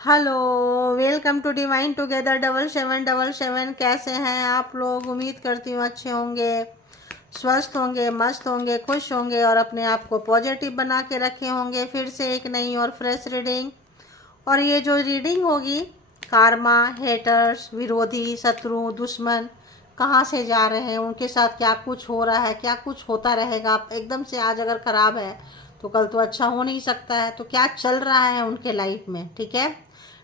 Hello, welcome to Divine Together 7777। कैसे हैं आप लोग? उम्मीद करती हूँ अच्छे होंगे, स्वस्थ होंगे, मस्त होंगे, खुश होंगे और अपने आप को पॉजिटिव बना के रखे होंगे। फिर से एक नई और फ्रेश रीडिंग। और ये जो रीडिंग होगी, कार्मा, हेटर्स, विरोधी, शत्रु, दुश्मन कहाँ से जा रहे हैं, उनके साथ क्या कुछ हो रहा है, क्या कुछ होता रहेगा। एकदम से आज अगर खराब है तो कल तो अच्छा हो नहीं सकता है। तो क्या चल रहा है उनके लाइफ में, ठीक है।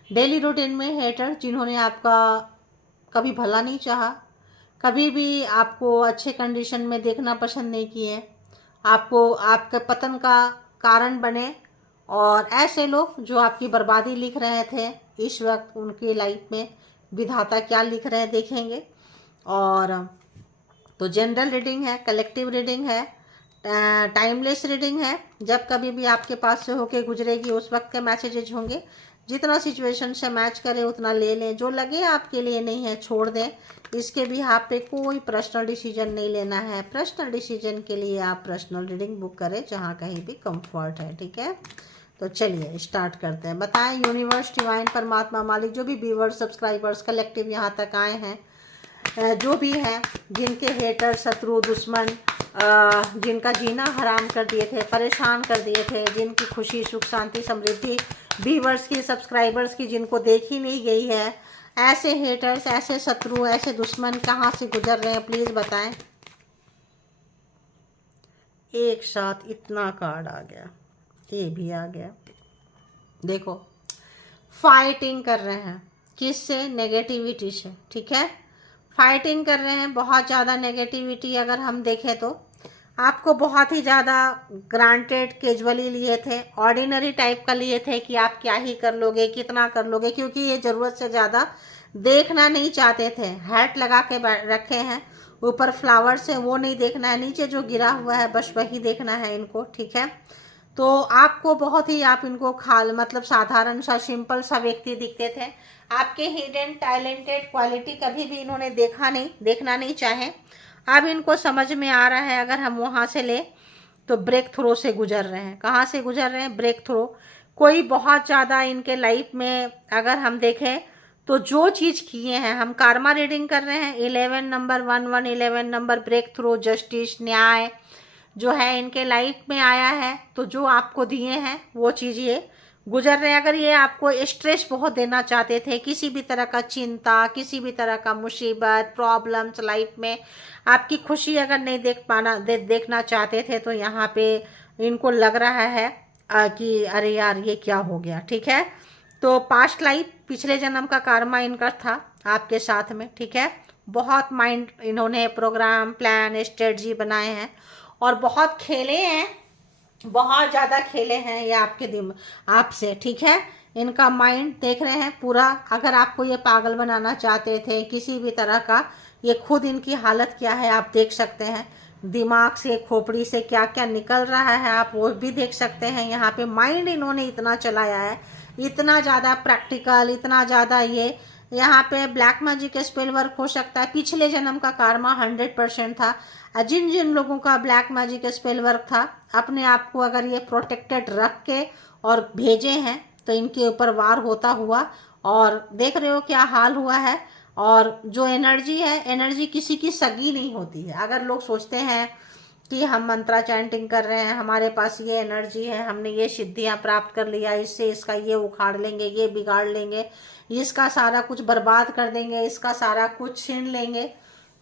डेली रूटीन में हेटर जिन्होंने आपका कभी भला नहीं चाहा, कभी भी आपको अच्छे कंडीशन में देखना पसंद नहीं किए, आपको आपके पतन का कारण बने, और ऐसे लोग जो आपकी बर्बादी लिख रहे थे, इस वक्त उनकी लाइफ में विधाता क्या लिख रहे हैं देखेंगे। और तो जनरल रीडिंग है, कलेक्टिव रीडिंग है, टाइमलेस रीडिंग है। जब कभी भी आपके पास से होके गुजरेगी उस वक्त के मैसेजेज होंगे। जितना सिचुएशन से मैच करे उतना ले लें, जो लगे आपके लिए नहीं है छोड़ दें। इसके भी आप पे कोई पर्सनल डिसीजन नहीं लेना है। पर्सनल डिसीजन के लिए आप पर्सनल रीडिंग बुक करें जहाँ कहीं भी कंफर्ट है, ठीक है। तो चलिए स्टार्ट करते हैं। बताएं यूनिवर्स, डिवाइन, परमात्मा, मालिक, जो भी व्यूअर्स, सब्सक्राइबर्स, कलेक्टिव यहाँ तक आए हैं, जो भी हैं, जिनके हेटर, शत्रु, दुश्मन, जिनका जीना हराम कर दिए थे, परेशान कर दिए थे, जिनकी खुशी, सुख, शांति, समृद्धि व्यूअर्स की, सब्सक्राइबर्स की जिनको देखी नहीं गई है, ऐसे हेटर्स, ऐसे शत्रु, ऐसे दुश्मन कहाँ से गुजर रहे हैं, प्लीज़ बताएं। एक साथ इतना कार्ड आ गया, ये भी आ गया। देखो, फाइटिंग कर रहे हैं किससे? नेगेटिविटी से, ठीक है। फाइटिंग कर रहे हैं, बहुत ज़्यादा नेगेटिविटी अगर हम देखें तो आपको बहुत ही ज़्यादा ग्रांटेड, कैजुअली लिए थे, ऑर्डिनरी टाइप का लिए थे कि आप क्या ही कर लोगे, कितना कर लोगे, क्योंकि ये ज़रूरत से ज़्यादा देखना नहीं चाहते थे। हैट लगा के रखे हैं, ऊपर फ्लावर्स है वो नहीं देखना है, नीचे जो गिरा हुआ है बस वही देखना है इनको, ठीक है। तो आपको बहुत ही, आप इनको खाल मतलब साधारण सा, सिंपल सा व्यक्ति दिखते थे। आपके हिडन टैलेंटेड क्वालिटी कभी भी इन्होंने देखा नहीं, देखना नहीं चाहे। अब इनको समझ में आ रहा है, अगर हम वहाँ से ले तो ब्रेक थ्रो से गुजर रहे हैं। कहाँ से गुजर रहे हैं? Breakthrough. कोई बहुत ज़्यादा इनके लाइफ में अगर हम देखें तो जो चीज़ किए हैं, हम कार्मा रीडिंग कर रहे हैं, 11 number, 11 number, breakthrough, justice, न्याय जो है इनके लाइफ में आया है। तो जो आपको दिए हैं वो चीज़ ये गुजर रहे हैं। अगर ये आपको स्ट्रेस बहुत देना चाहते थे, किसी भी तरह का चिंता, किसी भी तरह का मुसीबत, प्रॉब्लम्स लाइफ में, आपकी खुशी अगर नहीं देखना चाहते थे, तो यहाँ पे इनको लग रहा है कि अरे यार ये क्या हो गया, ठीक है। तो पास्ट लाइफ, पिछले जन्म का कार्मा इनका था आपके साथ में, ठीक है। बहुत माइंड इन्होंने प्रोग्राम, प्लान, स्ट्रेटजी बनाए हैं और बहुत खेले हैं, बहुत ज़्यादा खेले हैं ये आपके दिन आपसे, ठीक है। इनका माइंड देख रहे हैं पूरा। अगर आपको ये पागल बनाना चाहते थे किसी भी तरह का, ये खुद इनकी हालत क्या है आप देख सकते हैं। दिमाग से, खोपड़ी से क्या क्या निकल रहा है आप वो भी देख सकते हैं। यहाँ पे माइंड इन्होंने इतना चलाया है, इतना ज़्यादा प्रैक्टिकल, इतना ज़्यादा ये। यहाँ पे ब्लैक मैजिक स्पेल वर्क हो सकता है, पिछले जन्म का कार्मा 100% था। जिन जिन लोगों का ब्लैक मैजिक स्पेल वर्क था, अपने आप को अगर ये प्रोटेक्टेड रख के और भेजे हैं तो इनके ऊपर वार होता हुआ, और देख रहे हो क्या हाल हुआ है। और जो एनर्जी है, एनर्जी किसी की सगी नहीं होती है। अगर लोग सोचते हैं कि हम मंत्रा चैंटिंग कर रहे हैं, हमारे पास ये एनर्जी है, हमने ये सिद्धियां प्राप्त कर लिया, इससे इसका ये उखाड़ लेंगे, ये बिगाड़ लेंगे, इसका सारा कुछ बर्बाद कर देंगे, इसका सारा कुछ छीन लेंगे,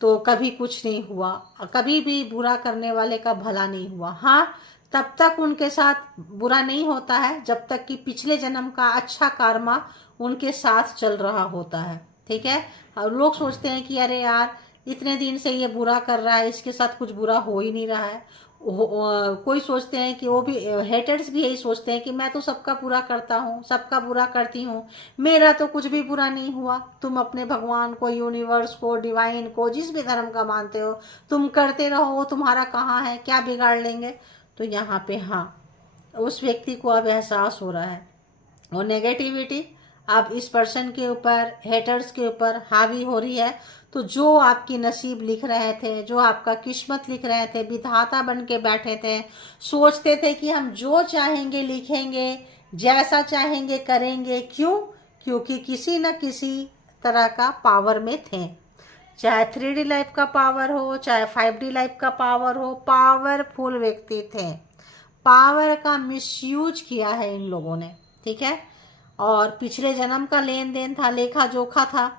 तो कभी कुछ नहीं हुआ। कभी भी बुरा करने वाले का भला नहीं हुआ। हाँ, तब तक उनके साथ बुरा नहीं होता है जब तक कि पिछले जन्म का अच्छा कार्मा उनके साथ चल रहा होता है, ठीक है। और लोग सोचते हैं कि अरे यार इतने दिन से ये बुरा कर रहा है, इसके साथ कुछ बुरा हो ही नहीं रहा है। कोई सोचते हैं कि वो भी, हेटर्स भी यही सोचते हैं कि मैं तो सबका बुरा करता हूँ, सबका बुरा करती हूँ, मेरा तो कुछ भी बुरा नहीं हुआ। तुम अपने भगवान को, यूनिवर्स को, डिवाइन को, जिस भी धर्म का मानते हो, तुम करते रहो, तुम्हारा कहाँ है, क्या बिगाड़ लेंगे। तो यहाँ पे हाँ, उस व्यक्ति को अब एहसास हो रहा है, और नेगेटिविटी अब इस पर्सन के ऊपर, हेटर्स के ऊपर हावी हो रही है। तो जो आपकी नसीब लिख रहे थे, जो आपका किस्मत लिख रहे थे, विधाता बन के बैठे थे, सोचते थे कि हम जो चाहेंगे लिखेंगे, जैसा चाहेंगे करेंगे। क्यों? क्योंकि किसी न किसी तरह का पावर में थे, चाहे 3D लाइफ का पावर हो, चाहे 5D लाइफ का पावर हो, पावरफुल व्यक्ति थे। पावर का मिसयूज किया है इन लोगों ने, ठीक है। और पिछले जन्म का लेन देन था, लेखा जोखा था।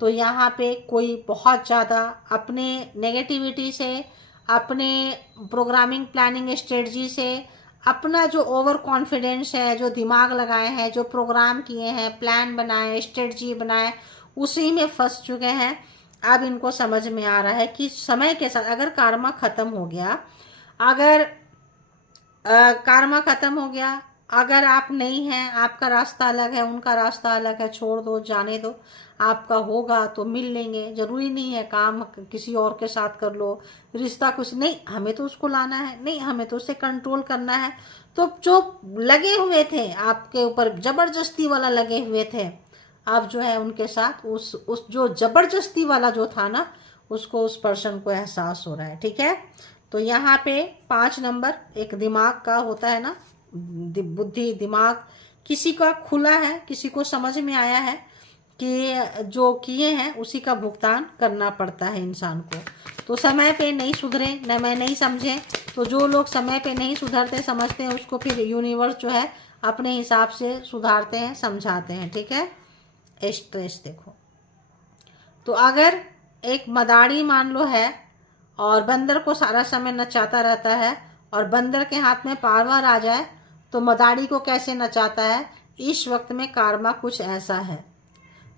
तो यहाँ पे कोई बहुत ज़्यादा अपने नेगेटिविटी से, अपने प्रोग्रामिंग प्लानिंग स्ट्रेटजी से, अपना जो ओवर कॉन्फिडेंस है, जो दिमाग लगाए हैं, जो प्रोग्राम किए हैं, प्लान बनाए, स्ट्रेटजी बनाए, उसी में फंस चुके हैं। अब इनको समझ में आ रहा है कि समय के साथ अगर कार्मा ख़त्म हो गया, अगर कार्मा ख़त्म हो गया, अगर आप नहीं हैं, आपका रास्ता अलग है, उनका रास्ता अलग है, छोड़ दो, जाने दो। आपका होगा तो मिल लेंगे, ज़रूरी नहीं है काम किसी और के साथ कर लो, रिश्ता कुछ नहीं, हमें तो उसको लाना है, नहीं हमें तो उसे कंट्रोल करना है। तो जो लगे हुए थे आपके ऊपर, ज़बरदस्ती वाला लगे हुए थे, अब जो है उनके साथ उस जो ज़बरदस्ती वाला जो था ना, उसको उस पर्सन को एहसास हो रहा है, ठीक है। तो यहाँ पे 5 नंबर एक दिमाग का होता है ना, बुद्धि दिमाग किसी का खुला है, किसी को समझ में आया है कि जो किए हैं उसी का भुगतान करना पड़ता है इंसान को। तो समय पे नहीं सुधरे न मैं नहीं समझे, तो जो लोग समय पे नहीं सुधरते समझते हैं, उसको फिर यूनिवर्स जो है अपने हिसाब से सुधारते हैं, समझाते हैं, ठीक है। स्ट्रेस देखो, तो अगर एक मदारी मान लो है और बंदर को सारा समय नचाता रहता है, और बंदर के हाथ में पावर आ जाए तो मदारी को कैसे नचाता है। इस वक्त में कार्मा कुछ ऐसा है,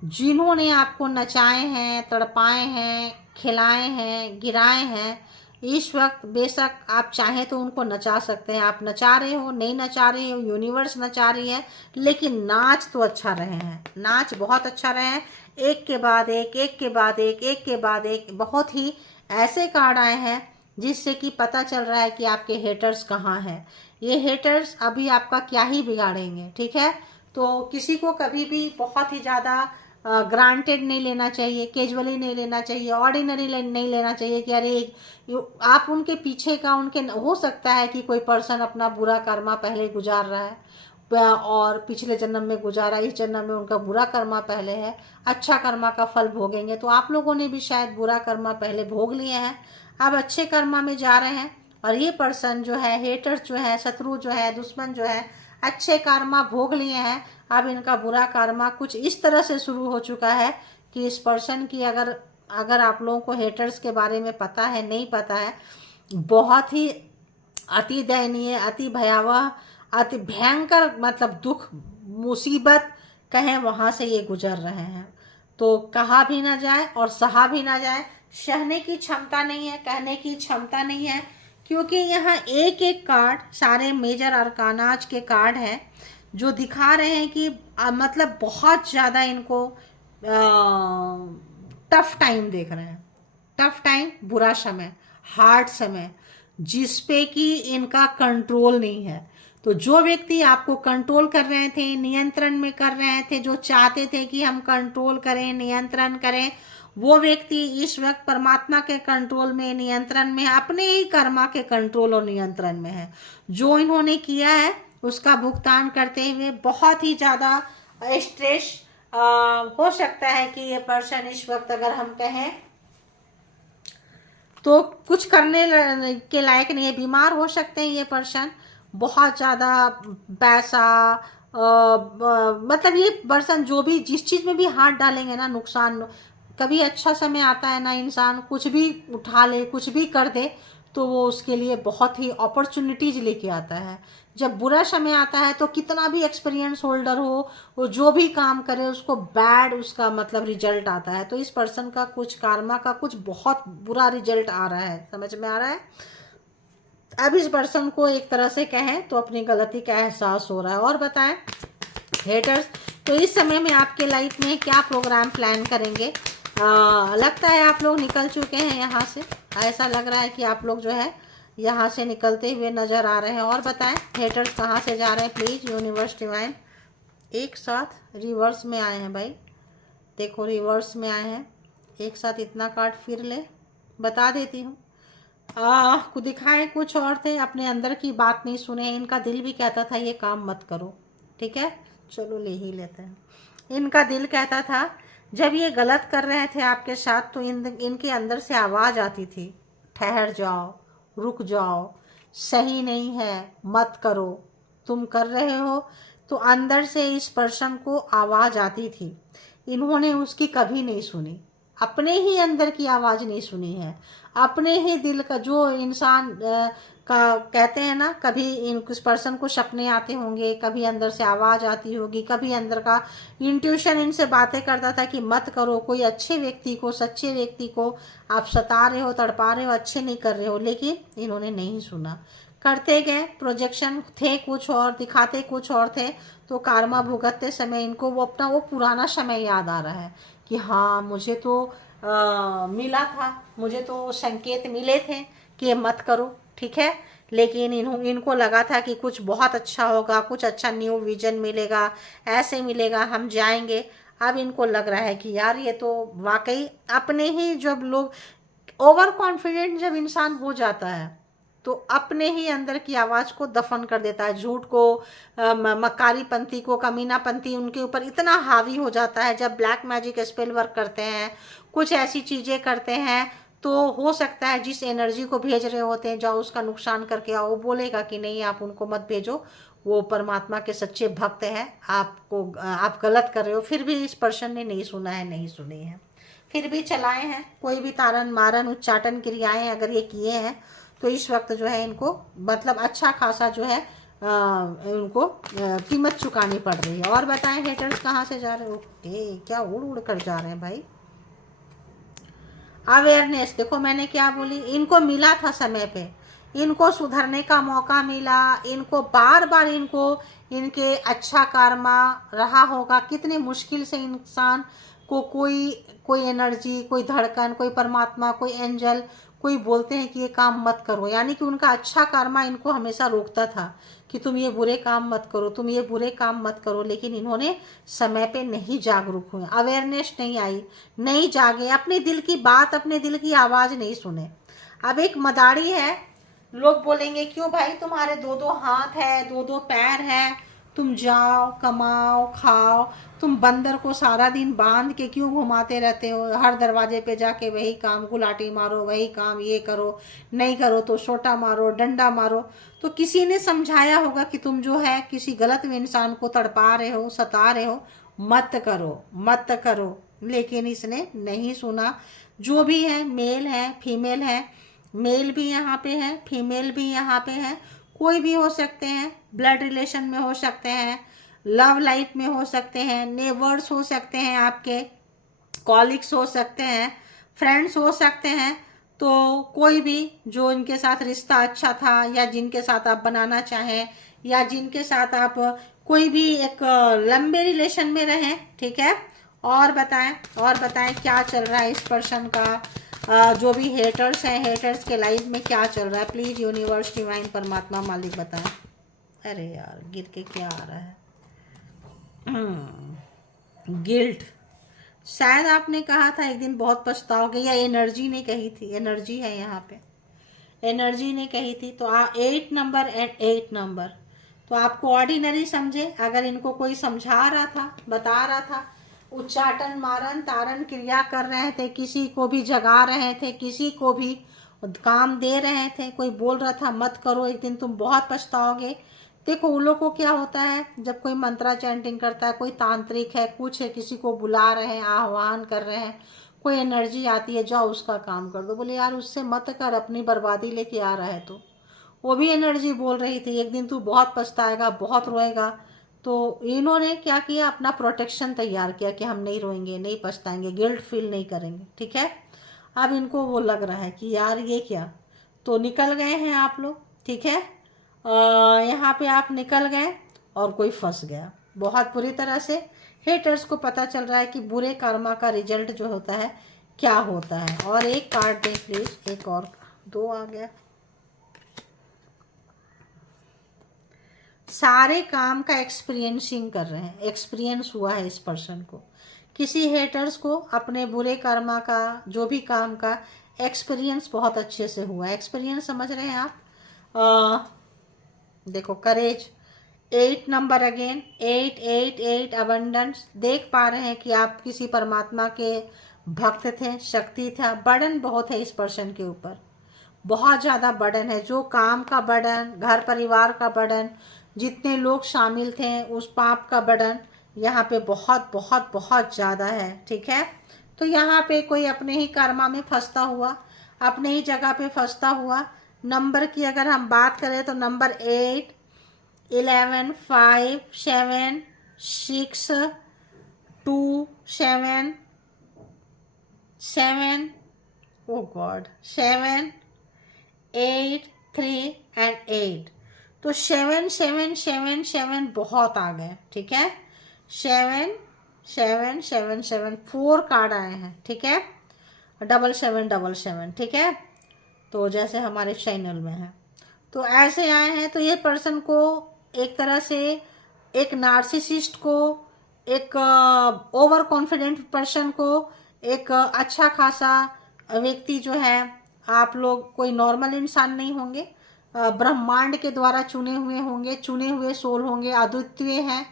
जिन्होंने आपको नचाए हैं, तड़पाए हैं, खिलाए हैं, गिराए हैं, इस वक्त बेशक आप चाहें तो उनको नचा सकते हैं। आप नचा रहे हो, नहीं नचा रहे हो, यूनिवर्स नचा रही है, लेकिन नाच तो अच्छा रहे हैं, नाच बहुत अच्छा रहे हैं। एक के बाद एक, एक के बाद एक, एक के बाद एक, बहुत ही ऐसे कार्ड आए हैं जिससे कि पता चल रहा है कि आपके हेटर्स कहाँ हैं। ये हेटर्स अभी आपका क्या ही बिगाड़ेंगे, ठीक है। तो किसी को कभी भी बहुत ही ज़्यादा ग्रांटेड नहीं लेना चाहिए, कैजुअली नहीं लेना चाहिए, ऑर्डिनरी नहीं लेना चाहिए कि अरे आप उनके पीछे का, उनके हो सकता है कि कोई पर्सन अपना बुरा कर्मा पहले गुजार रहा है और पिछले जन्म में गुजारा, इस जन्म में उनका बुरा कर्मा पहले है, अच्छा कर्मा का फल भोगेंगे। तो आप लोगों ने भी शायद बुरा कर्मा पहले भोग लिए हैं, अब अच्छे कर्मा में जा रहे हैं। और ये पर्सन जो है, हेटर्स जो है, शत्रु जो है, दुश्मन जो है, अच्छे कर्मा भोग लिए हैं। अब इनका बुरा कर्मा कुछ इस तरह से शुरू हो चुका है कि इस पर्सन की अगर आप लोगों को हेटर्स के बारे में पता है, नहीं पता है, बहुत ही अति दयनीय, अति भयावह, अति भयंकर, मतलब दुख मुसीबत कहें, वहाँ से ये गुजर रहे हैं। तो कहा भी ना जाए और सहा भी ना जाए, सहने की क्षमता नहीं है, कहने की क्षमता नहीं है, क्योंकि यहाँ एक एक कार्ड सारे मेजर अरकानाज के कार्ड हैं जो दिखा रहे हैं कि मतलब बहुत ज़्यादा इनको टफ टाइम देख रहे हैं, टफ टाइम, बुरा समय, हार्ड समय, जिस पे कि इनका कंट्रोल नहीं है। तो जो व्यक्ति आपको कंट्रोल कर रहे थे, नियंत्रण में कर रहे थे, जो चाहते थे कि हम कंट्रोल करें, नियंत्रण करें, वो व्यक्ति इस वक्त परमात्मा के कंट्रोल में, नियंत्रण में, अपने ही कर्मा के कंट्रोल और नियंत्रण में है। जो इन्होंने किया है उसका भुगतान करते हुए बहुत ही ज़्यादा स्ट्रेस हो सकता है कि ये पर्सन इस वक्त अगर हम कहें तो कुछ करने के लायक नहीं है, बीमार हो सकते हैं ये पर्सन, बहुत ज़्यादा पैसा मतलब ये पर्सन जो भी जिस चीज़ में भी हाथ डालेंगे ना, नुकसान। कभी अच्छा समय आता है ना, इंसान कुछ भी उठा ले, कुछ भी कर दे, तो वो उसके लिए बहुत ही अपॉर्चुनिटीज लेके आता है। जब बुरा समय आता है तो कितना भी एक्सपीरियंस होल्डर हो, वो जो भी काम करे उसको बैड उसका मतलब रिजल्ट आता है। तो इस पर्सन का कुछ कार्मा का कुछ बहुत बुरा रिजल्ट आ रहा है, समझ में आ रहा है। अब इस पर्सन को एक तरह से कहें तो अपनी गलती का एहसास हो रहा है। और बताएं हेटर्स, तो इस समय में आपके लाइफ में क्या प्रोग्राम प्लान करेंगे। लगता है आप लोग निकल चुके हैं यहाँ से, ऐसा लग रहा है कि आप लोग जो है यहाँ से निकलते हुए नज़र आ रहे हैं। और बताएं हेटर्स कहाँ से जा रहे हैं, प्लीज़ यूनिवर्स डिवाइन। एक साथ रिवर्स में आए हैं भाई, देखो रिवर्स में आए हैं, एक साथ इतना कार्ड फिर ले, बता देती हूँ। दिखाएं कुछ और थे, अपने अंदर की बात नहीं सुने, इनका दिल भी कहता था ये काम मत करो, ठीक है, चलो ले ही लेते हैं। इनका दिल कहता था, जब ये गलत कर रहे थे आपके साथ तो इनके अंदर से आवाज़ आती थी, ठहर जाओ, रुक जाओ, सही नहीं है, मत करो, तुम कर रहे हो। तो अंदर से इस पर्सन को आवाज़ आती थी, इन्होंने उसकी कभी नहीं सुनी, अपने ही अंदर की आवाज़ नहीं सुनी है। अपने ही दिल का जो इंसान का कहते हैं ना, कभी इस पर्सन को सपने आते होंगे, कभी अंदर से आवाज़ आती होगी, कभी अंदर का इंट्यूशन इनसे बातें करता था कि मत करो, कोई अच्छे व्यक्ति को, सच्चे व्यक्ति को आप सता रहे हो, तड़पा रहे हो, अच्छे नहीं कर रहे हो, लेकिन इन्होंने नहीं सुना। करते गए, प्रोजेक्शन थे कुछ और, दिखाते कुछ और थे। तो कार्मा भुगतते समय इनको वो अपना वो पुराना समय याद आ रहा है कि हाँ, मुझे तो मिला था, मुझे तो संकेत मिले थे कि ये मत करो, ठीक है। लेकिन इनको लगा था कि कुछ बहुत अच्छा होगा, कुछ अच्छा न्यू विजन मिलेगा, ऐसे मिलेगा, हम जाएंगे। अब इनको लग रहा है कि यार ये तो वाकई अपने ही, जब लोग ओवर कॉन्फिडेंट जब इंसान हो जाता है तो अपने ही अंदर की आवाज़ को दफन कर देता है, झूठ को, मक्कारीपंथी को, कमीनापंथी उनके ऊपर इतना हावी हो जाता है। जब ब्लैक मैजिक स्पेल वर्क करते हैं, कुछ ऐसी चीज़ें करते हैं, तो हो सकता है जिस एनर्जी को भेज रहे होते हैं, जाओ उसका नुकसान करके आओ, वो बोलेगा कि नहीं आप उनको मत भेजो, वो परमात्मा के सच्चे भक्त हैं, आपको आप गलत कर रहे हो। फिर भी इस पर्सन ने नहीं सुना है, नहीं सुनी है, फिर भी चलाए हैं। कोई भी तारन मारन उच्चाटन क्रियाएं अगर ये किए हैं तो इस वक्त जो है इनको मतलब अच्छा खासा जो है इनको कीमत चुकानी पड़ रही है। और बताएं हेटर्स कहाँ से जा रहे हो? ओके, क्या उड़ उड़ कर जा रहे हैं भाई। अवेयरनेस, देखो मैंने क्या बोली, इनको मिला था समय पे, इनको सुधरने का मौका मिला, इनको बार बार इनको इनके अच्छा कर्मा रहा होगा। कितनी मुश्किल से इंसान को कोई कोई एनर्जी, कोई धड़कन, कोई परमात्मा, कोई एंजल, कोई बोलते हैं कि ये काम मत करो, यानी कि उनका अच्छा कर्मा इनको हमेशा रोकता था कि तुम ये बुरे काम मत करो, तुम ये बुरे काम मत करो। लेकिन इन्होंने समय पे नहीं जागरूक हुए, अवेयरनेस नहीं आई, नहीं जागे, अपने दिल की बात, अपने दिल की आवाज़ नहीं सुने। अब एक मदारी है, लोग बोलेंगे क्यों भाई तुम्हारे दो दो हाथ है, दो दो पैर है, तुम जाओ कमाओ खाओ, तुम बंदर को सारा दिन बांध के क्यों घुमाते रहते हो, हर दरवाजे पे जाके वही काम, गुलाटी मारो, वही काम, ये करो, नहीं करो तो सोटा मारो, डंडा मारो। तो किसी ने समझाया होगा कि तुम जो है किसी गलत इंसान को तड़पा रहे हो, सता रहे हो, मत करो, मत करो। लेकिन इसने नहीं सुना। जो भी है, मेल है, फीमेल है, मेल भी यहाँ पे है, फीमेल भी यहाँ पे है, कोई भी हो सकते हैं, ब्लड रिलेशन में हो सकते हैं, लव लाइफ में हो सकते हैं, नेबर्स हो सकते हैं, आपके कॉलिग्स हो सकते हैं, फ्रेंड्स हो सकते हैं। तो कोई भी जो इनके साथ रिश्ता अच्छा था, या जिनके साथ आप बनाना चाहें, या जिनके साथ आप कोई भी एक लंबे रिलेशन में रहें, ठीक है। और बताएं, और बताएं क्या चल रहा है इस पर्सन का, जो भी हेटर्स हैं, हेटर्स के लाइफ में क्या चल रहा है। प्लीज़ यूनिवर्स, डिवाइन, परमात्मा, मालिक बताएं। अरे यार गिर के क्या आ रहा है, गिल्ट। शायद आपने कहा था एक दिन बहुत पछताओगे, या एनर्जी ने कही थी, एनर्जी है यहाँ पे, एनर्जी ने कही थी। तो 8 नंबर एंड 8 नंबर, तो आपको ऑर्डिनरी समझे, अगर इनको कोई समझा रहा था, बता रहा था, उच्चाटन मारन तारन क्रिया कर रहे थे, किसी को भी जगा रहे थे, किसी को भी काम दे रहे थे, कोई बोल रहा था मत करो, एक दिन तुम बहुत पछताओगे। देखो उन लोगों को क्या होता है, जब कोई मंत्रा चैंटिंग करता है, कोई तांत्रिक है, कुछ है, किसी को बुला रहे हैं, आह्वान कर रहे हैं, कोई एनर्जी आती है, जाओ उसका काम कर दो, बोले यार उससे मत कर, अपनी बर्बादी लेके आ रहा है। तो वो भी एनर्जी बोल रही थी एक दिन तू बहुत पछताएगा, बहुत रोएगा। तो इन्होंने क्या किया, अपना प्रोटेक्शन तैयार किया कि हम नहीं रोएंगे, नहीं पछताएंगे, गिल्ट फील नहीं करेंगे, ठीक है। अब इनको वो लग रहा है कि यार ये क्या, तो निकल गए हैं आप लोग, ठीक है। यहाँ पे आप निकल गए और कोई फंस गया बहुत बुरी तरह से। हेटर्स को पता चल रहा है कि बुरे कर्मा का रिजल्ट जो होता है क्या होता है। और एक कार्ड दें प्लीज, एक और, 2 आ गया। सारे काम का एक्सपीरियंसिंग कर रहे हैं, एक्सपीरियंस हुआ है इस पर्सन को, किसी हेटर्स को अपने बुरे कर्मा का, जो भी काम का एक्सपीरियंस बहुत अच्छे से हुआ है। एक्सपीरियंस समझ रहे हैं आप? देखो करेज, 8 नंबर अगेन, 8 8 8 अबंडेंस। देख पा रहे हैं कि आप किसी परमात्मा के भक्त थे, शक्ति था। बर्डन बहुत है इस पर्सन के ऊपर, बहुत ज़्यादा बर्डन है, जो काम का बर्डन, घर परिवार का बर्डन, जितने लोग शामिल थे उस पाप का बर्डन यहाँ पे बहुत बहुत बहुत ज़्यादा है। ठीक है, तो यहाँ पे कोई अपने ही कर्मा में फंसता हुआ, अपने ही जगह पे फंसता हुआ। नंबर की अगर हम बात करें तो नंबर 8 11 5 7 6 2 7 7 ओ गॉड 7 8 3 एंड 8। तो 7 7 7 7 बहुत आ गए। ठीक है, 7 7 7 7 4 कार्ड आए हैं। ठीक है, 7 7 7। ठीक है, तो जैसे हमारे चैनल में है तो ऐसे आए हैं। तो ये पर्सन को एक तरह से, एक नार्सिसिस्ट को, एक ओवर कॉन्फिडेंट पर्सन को, एक अच्छा खासा व्यक्ति जो है, आप लोग कोई नॉर्मल इंसान नहीं होंगे, ब्रह्मांड के द्वारा चुने हुए होंगे, चुने हुए सोल होंगे, अद्वितीय हैं,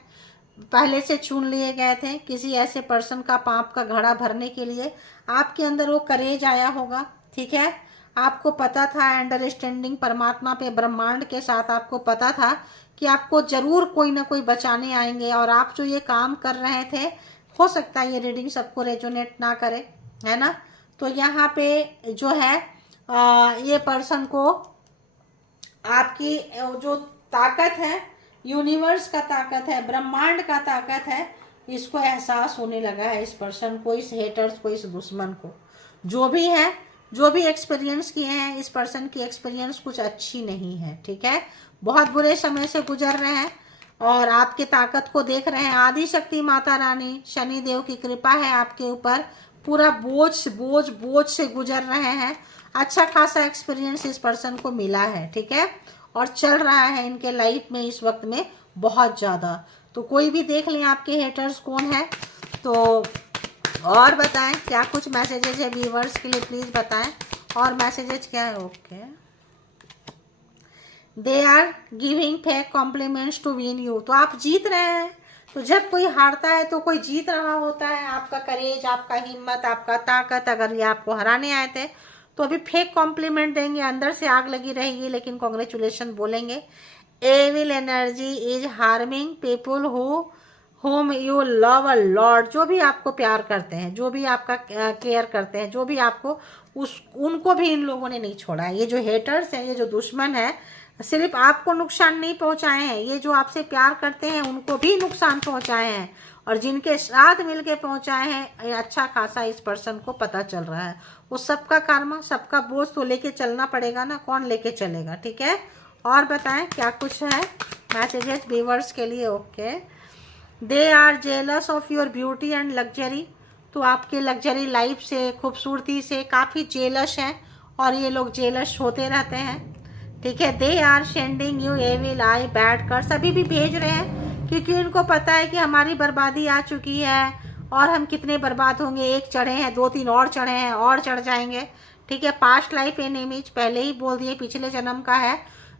पहले से चुन लिए गए थे किसी ऐसे पर्सन का पाप का घड़ा भरने के लिए। आपके अंदर वो करेज आया होगा। ठीक है, आपको पता था, अंडरस्टैंडिंग परमात्मा पे, ब्रह्मांड के साथ आपको पता था कि आपको जरूर कोई ना कोई बचाने आएंगे। और आप जो ये काम कर रहे थे, हो सकता है ये रीडिंग सबको रेजोनेट ना करे, है ना। तो यहाँ पे जो है ये पर्सन को आपकी जो ताकत है, यूनिवर्स का ताकत है, ब्रह्मांड का ताकत है, इसको एहसास होने लगा है इस पर्सन को, इस हेटर्स को, इस दुश्मन को। जो भी है, जो भी एक्सपीरियंस किए हैं, इस पर्सन की एक्सपीरियंस कुछ अच्छी नहीं है। ठीक है, बहुत बुरे समय से गुजर रहे हैं और आपके ताकत को देख रहे हैं। आदि शक्ति माता रानी शनि देव की कृपा है आपके ऊपर, पूरा बोझ बोझ बोझ से गुजर रहे हैं। अच्छा खासा एक्सपीरियंस इस पर्सन को मिला है। ठीक है, और चल रहा है इनके लाइफ में इस वक्त में बहुत ज़्यादा। तो कोई भी देख लें आपके हेटर्स कौन है। तो और बताएं क्या कुछ मैसेजेस है व्यूवर्स के लिए, प्लीज़ बताएं। और मैसेजेस क्या है? Okay, they are giving fake compliments to win you. तो आप जीत रहे हैं। तो जब कोई हारता है तो कोई जीत रहा होता है। आपका करेज, आपका हिम्मत, आपका ताकत, अगर ये आपको हराने आए थे तो अभी फेक कॉम्प्लीमेंट देंगे, अंदर से आग लगी रहेगी, लेकिन कॉन्ग्रेचुलेशन बोलेंगे। Evil energy is harming people whom you love a lot. जो भी आपको प्यार करते हैं, जो भी आपका केयर करते हैं, जो भी आपको, उनको भी इन लोगों ने नहीं छोड़ा है। ये जो हेटर्स हैं, ये जो दुश्मन है, सिर्फ आपको नुकसान नहीं पहुंचाए हैं, ये जो आपसे प्यार करते हैं उनको भी नुकसान पहुंचाए हैं। और जिनके साथ मिलके पहुंचाए हैं, अच्छा खासा इस पर्सन को पता चल रहा है। वो सबका कर्मा, सबका बोझ तो लेके चलना पड़ेगा ना, कौन लेके चलेगा। ठीक है, और बताएं क्या कुछ है मैसेजेस व्यूअर्स के लिए। Okay, they are jealous of your beauty and luxury. तो आपके लग्जरी लाइफ से, खूबसूरती से काफ़ी जेलस हैं और ये लोग जेलस होते रहते हैं। ठीक है, they are sending you evil eye bad curse. अभी भी भेज रहे हैं क्योंकि इनको पता है कि हमारी बर्बादी आ चुकी है और हम कितने बर्बाद होंगे। एक चढ़े हैं, 2-3 और चढ़े हैं, और चढ़ जाएंगे। ठीक है, पास्ट लाइफ एनिमीज पहले ही बोल दिए, पिछले जन्म का है।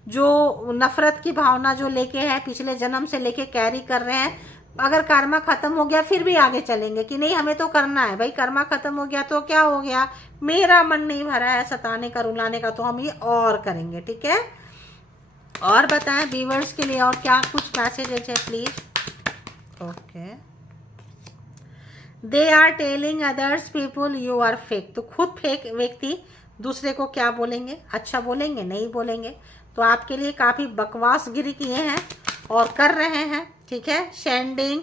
जो नफरत की भावना जो लेके है, पिछले जन्म से लेके कैरी कर रहे हैं। अगर कर्मा खत्म हो गया फिर भी आगे चलेंगे कि नहीं, हमें तो करना है भाई। कर्मा खत्म हो गया तो क्या हो गया, मेरा मन नहीं भरा है सताने का, रुलाने का, तो हम ये और करेंगे। ठीक है, और बताएं व्यूअर्स के लिए और क्या कुछ मैसेजेस है please. Okay, they are telling others people you are fake. तो खुद फेक व्यक्ति दूसरे को क्या बोलेंगे, अच्छा बोलेंगे, नहीं बोलेंगे। तो आपके लिए काफ़ी बकवासगिरी किए हैं और कर रहे हैं। ठीक है, sending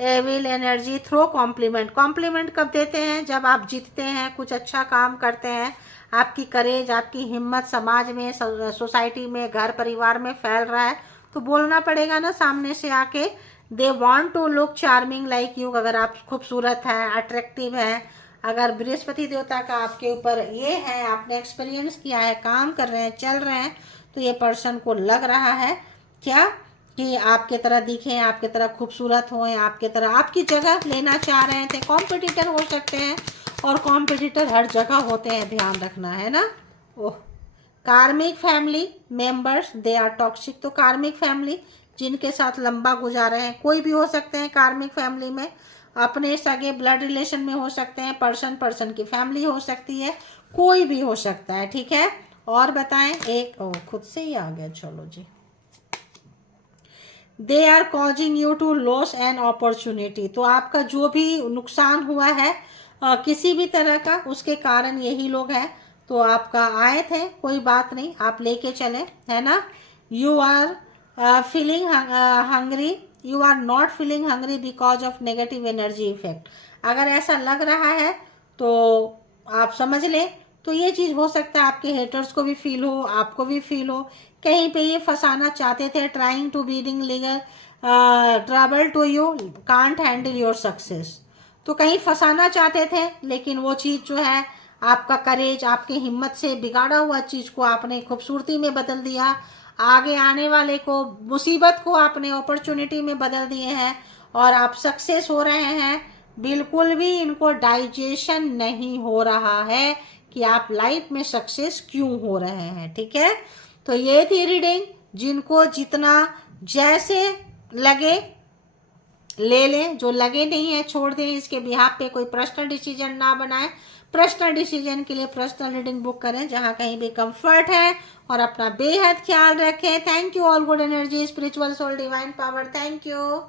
evil energy through compliment. Compliment कब देते हैं? जब आप जीतते हैं, कुछ अच्छा काम करते हैं, आपकी करेज, आपकी हिम्मत समाज में, सोसाइटी में, घर परिवार में फैल रहा है तो बोलना पड़ेगा ना सामने से आके। They want to look charming like you. अगर आप खूबसूरत हैं, अट्रैक्टिव हैं, अगर बृहस्पति देवता का आपके ऊपर ये है, आपने एक्सपीरियंस किया है, काम कर रहे हैं, चल रहे हैं, तो ये पर्सन को लग रहा है क्या कि आपके तरह दिखें, आपके तरह खूबसूरत हों, आपके तरह आपकी जगह लेना चाह रहे थे। कॉम्पिटिटर हो सकते हैं और कॉम्पिटिटर हर जगह होते हैं, ध्यान रखना है ना। Oh, karmic family members they are toxic. तो कार्मिक फैमिली जिनके साथ लंबा गुजारे हैं, कोई भी हो सकते हैं कार्मिक फैमिली में, अपने सगे ब्लड रिलेशन में हो सकते हैं, पर्सन की फैमिली हो सकती है, कोई भी हो सकता है, ठीक है। और बताएं, एक खुद से ही आ गया, चलो जी। They are causing you to loss an opportunity, तो आपका जो भी नुकसान हुआ है किसी भी तरह का, उसके कारण यही लोग हैं। तो आपका आए थे, कोई बात नहीं, आप लेके चले, है ना। You are feeling hungry, you are not feeling hungry because of negative energy effect. अगर ऐसा लग रहा है तो आप समझ लें, तो ये चीज़ हो सकता है आपके हेटर्स को भी फील हो, आपको भी फील हो, कहीं पे ये फंसाना चाहते थे, trying to bidding legal trouble to you, can't handle your success. तो कहीं फंसाना चाहते थे, लेकिन वो चीज़ जो है आपका करेज, आपकी हिम्मत से बिगाड़ा हुआ चीज़ को आपने खूबसूरती में बदल दिया, आगे आने वाले को, मुसीबत को आपने अपॉर्चुनिटी में बदल दिए हैं, और आप सक्सेस हो रहे हैं। बिल्कुल भी इनको डाइजेशन नहीं हो रहा है कि आप लाइफ में सक्सेस क्यों हो रहे हैं, ठीक है। तो ये थी रीडिंग, जिनको जितना जैसे लगे ले लें, जो लगे नहीं है छोड़ दें। इसके बिहाफ पे कोई पर्सनल डिसीजन ना बनाएं। पर्सनल डिसीजन के लिए पर्सनल रीडिंग बुक करें जहां कहीं भी कंफर्ट है, और अपना बेहद ख्याल रखें। Thank you all good energy, spiritual soul, divine power, thank you.